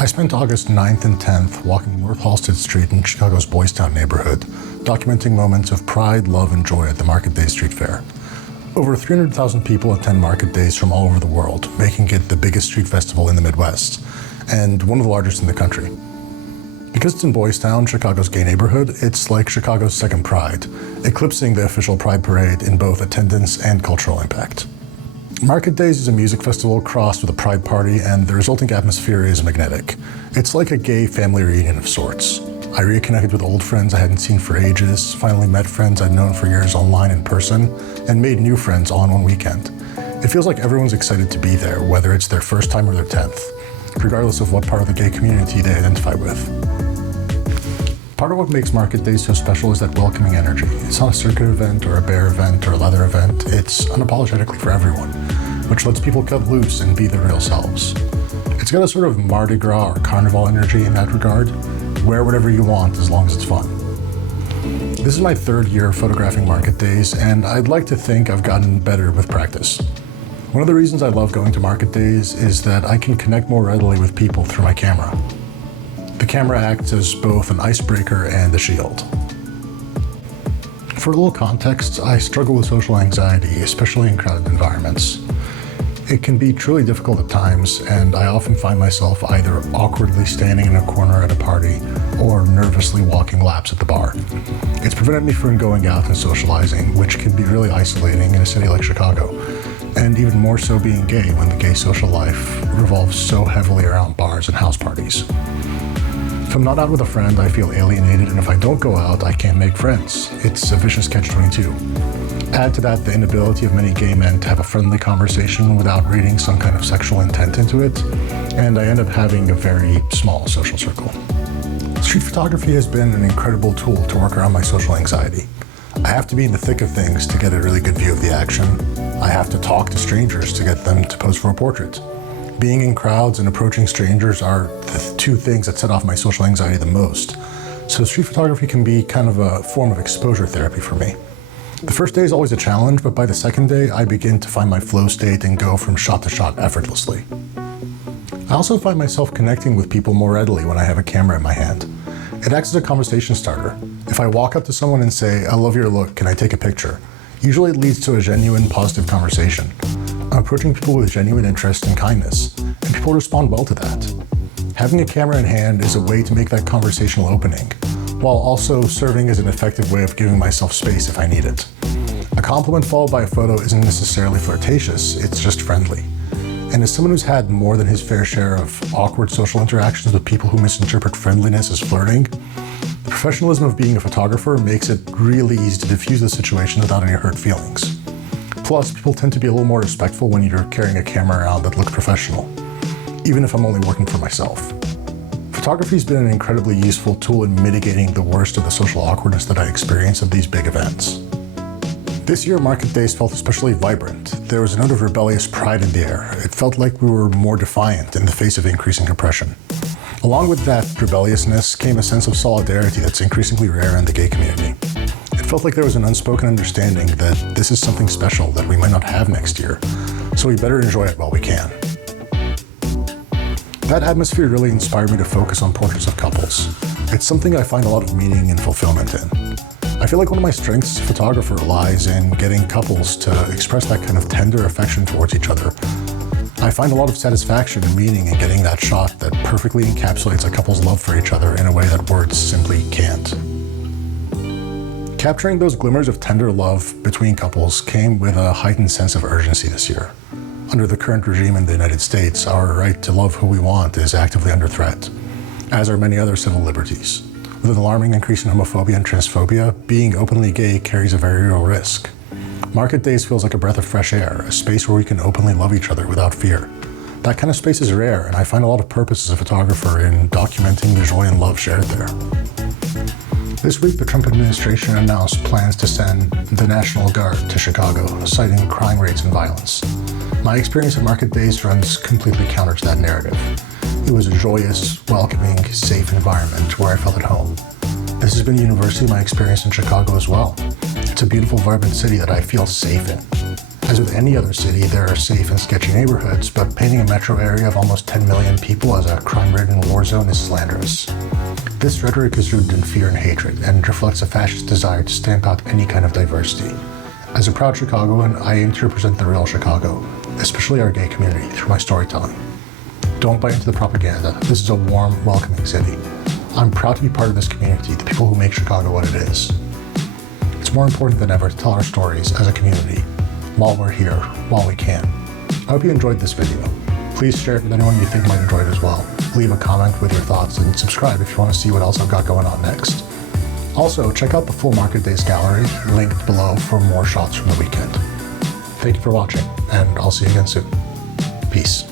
I spent August 9th and 10th walking North Halsted Street in Chicago's Boys Town neighborhood, documenting moments of pride, love, and joy at the Market Days Street Fair. Over 300,000 people attend Market Days from all over the world, making it the biggest street festival in the Midwest, and one of the largest in the country. Because it's in Boys Town, Chicago's gay neighborhood, it's like Chicago's second Pride, eclipsing the official Pride Parade in both attendance and cultural impact. Market Days is a music festival crossed with a pride party, and the resulting atmosphere is magnetic. It's like a gay family reunion of sorts. I reconnected with old friends I hadn't seen for ages, finally met friends I'd known for years online in person, and made new friends all in one weekend. It feels like everyone's excited to be there, whether it's their first time or their 10th, regardless of what part of the gay community they identify with. Part of what makes Market Days so special is that welcoming energy. It's not a circuit event or a bear event or a leather event. It's unapologetically for everyone, which lets people cut loose and be their real selves. It's got a sort of Mardi Gras or Carnival energy in that regard. Wear whatever you want as long as it's fun. This is my third year photographing Market Days, and I'd like to think I've gotten better with practice. One of the reasons I love going to Market Days is that I can connect more readily with people through my camera. The camera acts as both an icebreaker and a shield. For a little context, I struggle with social anxiety, especially in crowded environments. It can be truly difficult at times, and I often find myself either awkwardly standing in a corner at a party or nervously walking laps at the bar. It's prevented me from going out and socializing, which can be really isolating in a city like Chicago, and even more so being gay when the gay social life revolves so heavily around bars and house parties. If I'm not out with a friend, I feel alienated, and if I don't go out, I can't make friends. It's a vicious catch-22. Add to that the inability of many gay men to have a friendly conversation without reading some kind of sexual intent into it, and I end up having a very small social circle. Street photography has been an incredible tool to work around my social anxiety. I have to be in the thick of things to get a really good view of the action. I have to talk to strangers to get them to pose for a portrait. Being in crowds and approaching strangers are the two things that set off my social anxiety the most. So street photography can be kind of a form of exposure therapy for me. The first day is always a challenge, but by the second day, I begin to find my flow state and go from shot to shot effortlessly. I also find myself connecting with people more readily when I have a camera in my hand. It acts as a conversation starter. If I walk up to someone and say, "I love your look, can I take a picture?" Usually it leads to a genuine, positive conversation. I'm approaching people with genuine interest and kindness, and people respond well to that. Having a camera in hand is a way to make that conversational opening, while also serving as an effective way of giving myself space if I need it. A compliment followed by a photo isn't necessarily flirtatious, it's just friendly. And as someone who's had more than his fair share of awkward social interactions with people who misinterpret friendliness as flirting, the professionalism of being a photographer makes it really easy to diffuse the situation without any hurt feelings. Plus, people tend to be a little more respectful when you're carrying a camera around that looks professional, even if I'm only working for myself. Photography's been an incredibly useful tool in mitigating the worst of the social awkwardness that I experience at these big events. This year, Market Days felt especially vibrant. There was a note of rebellious pride in the air. It felt like we were more defiant in the face of increasing oppression. Along with that rebelliousness came a sense of solidarity that's increasingly rare in the gay community. It felt like there was an unspoken understanding that this is something special that we might not have next year, so we better enjoy it while we can. That atmosphere really inspired me to focus on portraits of couples. It's something I find a lot of meaning and fulfillment in. I feel like one of my strengths as a photographer lies in getting couples to express that kind of tender affection towards each other. I find a lot of satisfaction and meaning in getting that shot that perfectly encapsulates a couple's love for each other in a way that words simply can't. Capturing those glimmers of tender love between couples came with a heightened sense of urgency this year. Under the current regime in the United States, our right to love who we want is actively under threat, as are many other civil liberties. With an alarming increase in homophobia and transphobia, being openly gay carries a very real risk. Market Days feels like a breath of fresh air, a space where we can openly love each other without fear. That kind of space is rare, and I find a lot of purpose as a photographer in documenting the joy and love shared there. This week, the Trump administration announced plans to send the National Guard to Chicago, citing crime rates and violence. My experience at Market Days runs completely counter to that narrative. It was a joyous, welcoming, safe environment where I felt at home. This has been universally my experience in Chicago as well. It's a beautiful, vibrant city that I feel safe in. As with any other city, there are safe and sketchy neighborhoods, but painting a metro area of almost 10 million people as a crime-ridden, war zone is slanderous. This rhetoric is rooted in fear and hatred, and reflects a fascist desire to stamp out any kind of diversity. As a proud Chicagoan, I aim to represent the real Chicago, especially our gay community, through my storytelling. Don't buy into the propaganda. This is a warm, welcoming city. I'm proud to be part of this community, the people who make Chicago what it is. It's more important than ever to tell our stories as a community, while we're here, while we can. I hope you enjoyed this video. Please share it with anyone you think might enjoy it as well. Leave a comment with your thoughts and subscribe if you want to see what else I've got going on next. Also, check out the full Market Days gallery, linked below for more shots from the weekend. Thank you for watching, and I'll see you again soon. Peace.